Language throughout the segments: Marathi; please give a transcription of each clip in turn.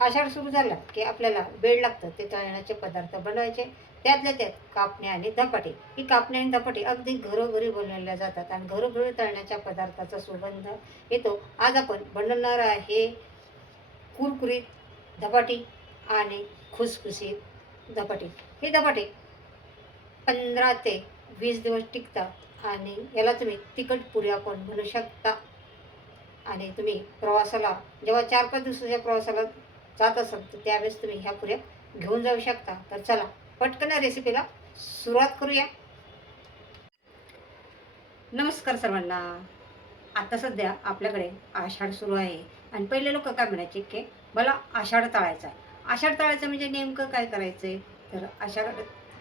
आषाढ सुरू झाला की आपल्याला वेळ लागतं ते तळण्याचे पदार्थ बनवायचे. त्यातल्या त्यात कापणे आणि धपाटे. ही कापणे आणि धपाटे अगदी घरोघरी बनवल्या जातात आणि घरोघरी तळण्याच्या पदार्थाचा सुगंध येतो. आज आपण बनवणार आहे कुरकुरीत धपाटी आणि खुसखुशीत धपाटे. हे धपाटे 15 ते 20 दिवस टिकतात आणि याला तुम्ही तिखट पुऱ्या पण बनवू शकता. आणि तुम्ही प्रवासाला जेव्हा 4-5 दिवसाच्या प्रवासाला जात असाल तर त्यावेळेस तुम्ही ह्या पुऱ्या घेऊन जाऊ शकता. तर चला पटकन या रेसिपीला सुरुवात करूया. नमस्कार सर्वांना. आता सध्या आपल्याकडे आषाढ सुरू आहे आणि पहिले लोक काय म्हणायचे की मला आषाढ तळायचा आहे. आषाढ तळायचं म्हणजे नेमकं काय करायचं आहे? तर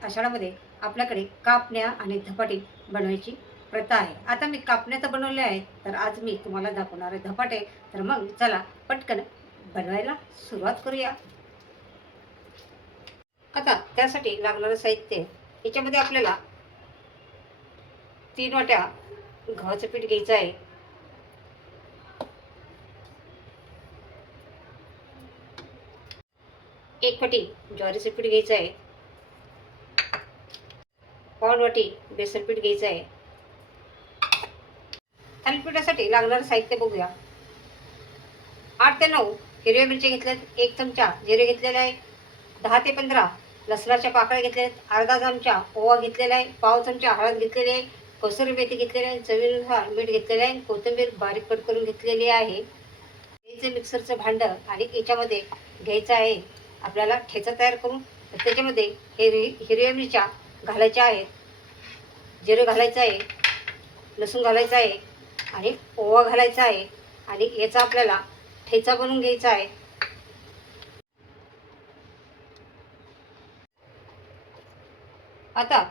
आषाढामध्ये आपल्याकडे कापण्या आणि धपाटे बनवायची प्रथा आहे. आता मी कापण्या तर बनवल्या आहेत, तर आज मी तुम्हाला दाखवणार आहे धपाटे. तर मग चला पटकन बनवायला सुरुवात करूया. आता त्यासाठी लागणारं साहित्य याच्यामध्ये आपल्याला 3 वाट्या गव्हाचं पीठ घ्यायचं आहे. 1 वाटी ज्वारीचं पीठ घ्यायचं आहे. पाऊण वाटी बेसन पीठ घ्यायचं आहे. थालीपीठासाठी लागणारं साहित्य बघूया. 8 ते 9 हिरव्या मिरच्या घेतल्यात, 1 चमचा जिरे घेतलेले आहे, 10 ते 15 लसणाच्या पाकळ्या घेतल्या आहेत, अर्धा चमचा ओवा घेतलेला आहे, पाव चमचा हळद घेतलेली आहे, कसुरी मेथी घेतलेली आहे, चवीनुसार मीठ घेतलेलं आहे, कोथिंबीर बारीक कट करून घेतलेली आहे. घ्यायचं मिक्सरचं भांडं आणि याच्यामध्ये घ्यायचं आहे आपल्याला ठेचा तयार करून. तर त्याच्यामध्ये हिरव्या मिरच्या घालायच्या आहेत, जिरं घालायचं आहे, लसूण घालायचं आहे आणि ओवा घालायचा आहे आणि याचा आपल्याला ठेचा बनवून घ्यायचा आहे. आता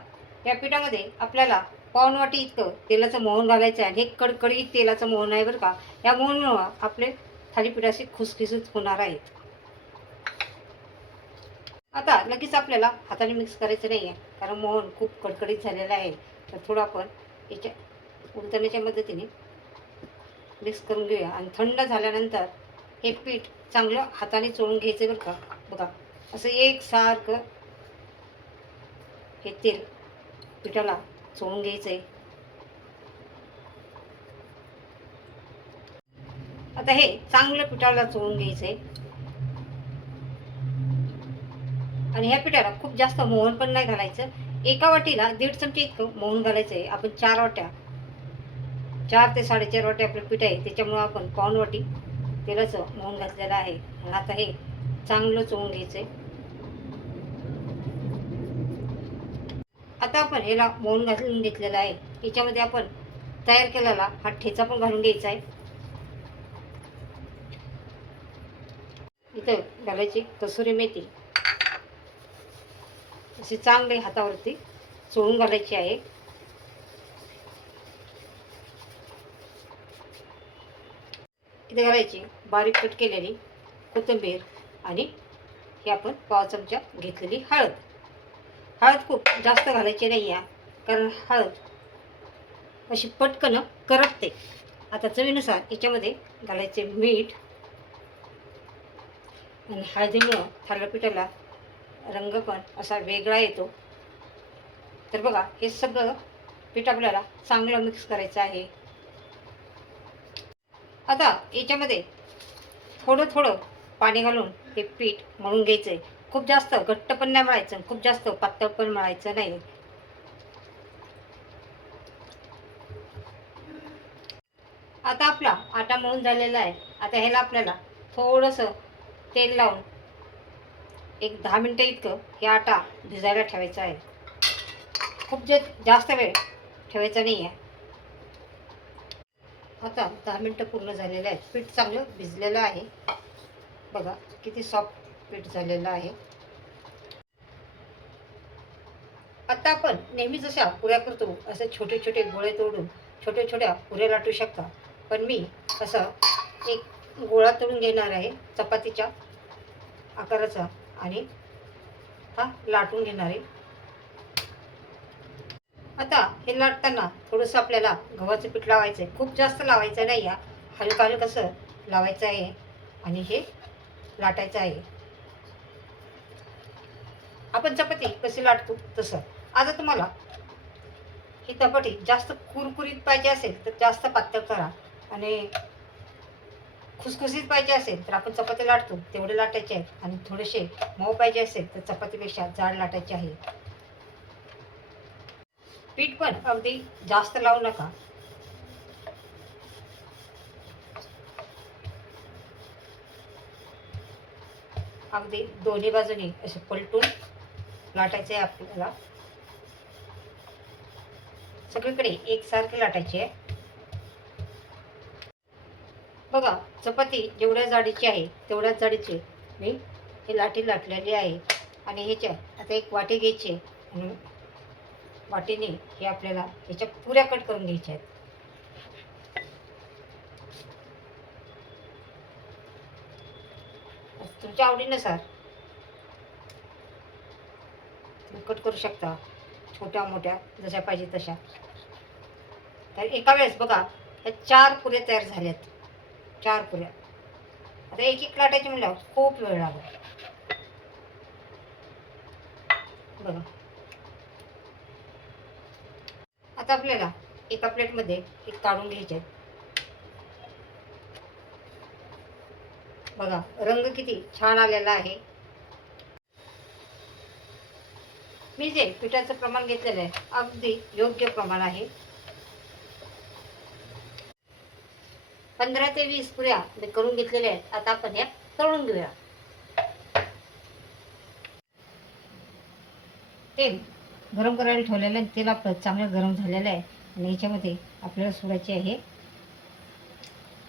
या पिठामध्ये आपल्याला पाऊण वाटी इतकं तेलाचं मोहन घालायचं आहे. हे कडकडीत तेलाचं मोहन आहे बरं का. या मोहनामुळं आपले थालीपीठाचे खुसखुशीत होणार आहेत. आता लगेच आपल्याला हाताने मिक्स करायचं नाही आहे, कारण मोहन खूप कडकडीत झालेलं आहे. तर थोडं आपण याच्या उलटण्याच्या मदतीने मिक्स करून घेऊया आणि थंड झाल्यानंतर हे पीठ चांगलं हाताने चोळून घ्यायचं बरं का. बघा असं एकसारखं हे तेल पिठाला चोळून घ्यायचं आहे. आता हे चांगलं पिठाला चोळून घ्यायचं आहे आणि ह्या पिठाला खूप जास्त मोहन पण नाही घालायचं. एका वाटीला 1.5 चमचे इतकं मोहन घालायचं आहे. आपण 4 वाट्या 4 ते 4.5 वाटी आपलं पीठ आहे, त्याच्यामुळं आपण पाऊण वाटी तेलाचं मोहन घातलेलं आहे. आणि आता हे चांगलं चोळून घ्यायचं आहे. आता आपण याला मोहन घालून घेतलेला आहे. याच्यामध्ये आपण तयार केलेला हा ठेचा पण घालून घ्यायचा आहे. इथं घालायची कसुरी मेथी अशी चांगले हातावरती चोळून घालायची आहे. इथे घालायची बारीक कट केलेली कोथिंबीर आणि ही आपण पाव चमचा घेतलेली हळद. हळद खूप जास्त घालायची नाही आहे, कारण हळद अशी पटकन करपते. आता चवीनुसार याच्यामध्ये घालायचे मीठ आणि हळदीमुळं थालीपीठाला रंग पण असा वेगळा येतो. तर बघा हे सगळं पीठ आपल्याला चांगलं मिक्स करायचं आहे. आता याच्यामध्ये थोडं थोडं पाणी घालून हे पीठ मळून घ्यायचं आहे. खूप जास्त घट्ट पण नाही मळायचं, खूप जास्त पातळ पण मळायचं नाही. आता आपला आटा मळून झालेला आहे. आता ह्याला आपल्याला थोडंसं तेल लावून एक 10 मिनटं इतकं हे आटा भिजायला ठेवायचा आहे. खूप जास्त वेळ ठेवायचा नाही आहे. आता 10 मिनटं पूर्ण झालेलं आहे. पीठ चांगलं भिजलेलं आहे. बघा किती सॉफ्ट पीठ झालेलं आहे. आता आपण नेहमी जशा पुऱ्या करतो असे छोटे छोटे गोळे तोडून छोट्या छोट्या पुऱ्या लाटू शकता. पण मी असं एक गोळा तोडून घेणार आहे चपातीच्या आकाराचा आणि हा लाटून घेणार आहे. आता हे लाटताना थोडंसं आपल्याला गव्हाचं पीठ लावायचं आहे. खूप जास्त लावायचं नाही, या हलकं हलकं कसं लावायचं आहे. आणि हे लाटायचं आहे. आपण चपाती कशी लाटतो तसं. आता तुम्हाला ही धपाटी जास्त कुरकुरीत पाहिजे असेल तर जास्त पातळ करा आणि खुसखुशीत पाहिजे असेल तर आपण चपाती लाटतो तेवढे लाटायचे आहेत आणि थोडेसे मऊ पाहिजे असेल तर चपातीपेक्षा जाड लाटायचे आहे. पीठ पण अगदी जास्त लावू नका. अगदी दोन्ही बाजूनी असे पलटून लाटायचे आहे आपल्याला. सगळीकडे एकसारखे लाटायचे आहे. बघा, चपाती जेवढ्या जाडीची आहे तेवढ्याच जाडीची मी ही लाटी लाटलेली आहे. आणि ह्याच्या आता एक वाटी घ्यायची आहे आणि वाटीने हे आपल्याला ह्याच्या पुऱ्या कट करून घ्यायच्या आहेत. तुमच्या आवडीनुसार तुम्ही कट करू शकता, छोट्या मोठ्या जशा पाहिजे तशा. तर एका वेळेस बघा ह्या 4 पुऱ्या तयार झाल्यात. 4 पुऱ्या. आता एक एक लाटायची म्हणल्यावर खूप वेळ लागेल. बघा, आता आपल्याला एका प्लेटमध्ये एक काढून घ्यायचे आहेत. बघा, रंग किती छान आलेला आहे. मी जे पिठाचं प्रमाण घेतलेलं आहे अगदी योग्य प्रमाण आहे. 15 ते 20 पुऱ्या मी करून घेतलेल्या आहेत. आता आपण या तळून घेऊया. तेल गरम करायला ठेवलेलं आहे. तेल आपलं चांगलं गरम झालेलं आहे आणि ह्याच्यामध्ये आपल्याला सोडायचे आहे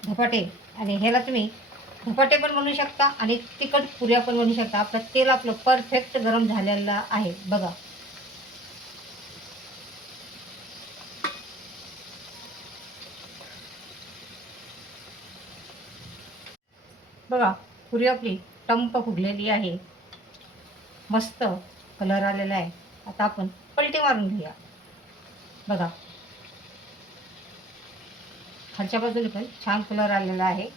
धपाटे. आणि ह्याला तुम्ही धपाटे पण बनवू शकता आणि तिखट पुऱ्या पण बनवू शकता. तेल आपलं परफेक्ट गरम झालेलं आहे. बघा, बघा, पुरी आपली टंप फुगलेली आहे. मस्त कलर आलेला आहे. आता आपण पलटी मारून घेऊया. बघा, खालच्या बाजूने पण छान कलर आलेला आहे.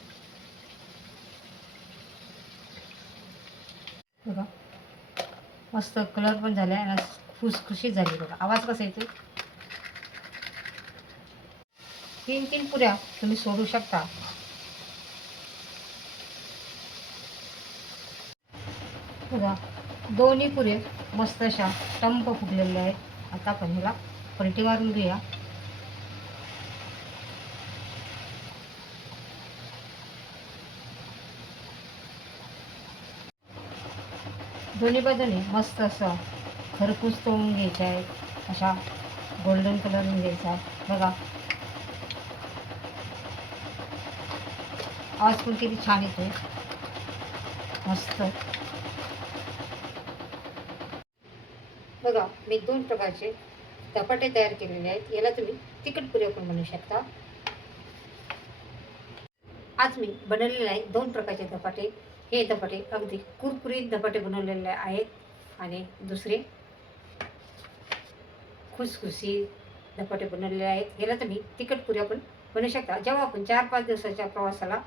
बघा, मस्त कलर पण झाला आहे आणि खुसखुशीत झाली. बघा, आवाज कसा येतो. 3-3 पुऱ्या तुम्ही सोडू शकता. बघा, दोन्ही पुरे मस्त अशा टंप फुगलेल्या आहेत. आता आपण ह्याला पलटी मारून घेऊया. दोन्ही बाजूने मस्त असं खरपूस तळून घ्यायचं आहे. अशा गोल्डन कलर घ्यायचा आहे. बघा, आवाज पण किती छान येतोय. मस्त. बघा, मी 2 प्रकारचे धपाटे तयार केलेले आहेत. याला तुम्ही तिखट पुऱ्या पण बनवू शकता. आज मी बनवलेले आहे 2 प्रकारचे धपाटे. हे धपाटे अगदी कुरकुरीत धपाटे बनवलेले आहेत आणि दुसरे खुसखुशीत धपाटे बनवलेले आहेत. ह्याला तुम्ही तिखट पुऱ्या पण बनवू शकता. जेव्हा आपण 4-5 दिवसाच्या प्रवासाला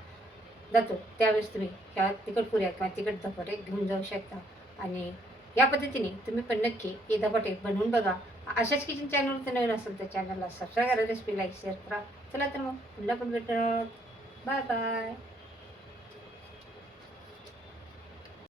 जातो त्यावेळेस तुम्ही ह्या तिखट पुऱ्या किंवा तिखट धपाटे घेऊन जाऊ शकता. आणि या पद्धतीने तुम्ही पण नक्की हे धपाटे बनवून बघा. अशाच किचन चॅनलवर नवीन असेल तर चॅनलला सबस्क्राईब करा, रेसिपी लाईक शेअर करा. चला तर मग पुन्हा पण भेटणार. Bye bye.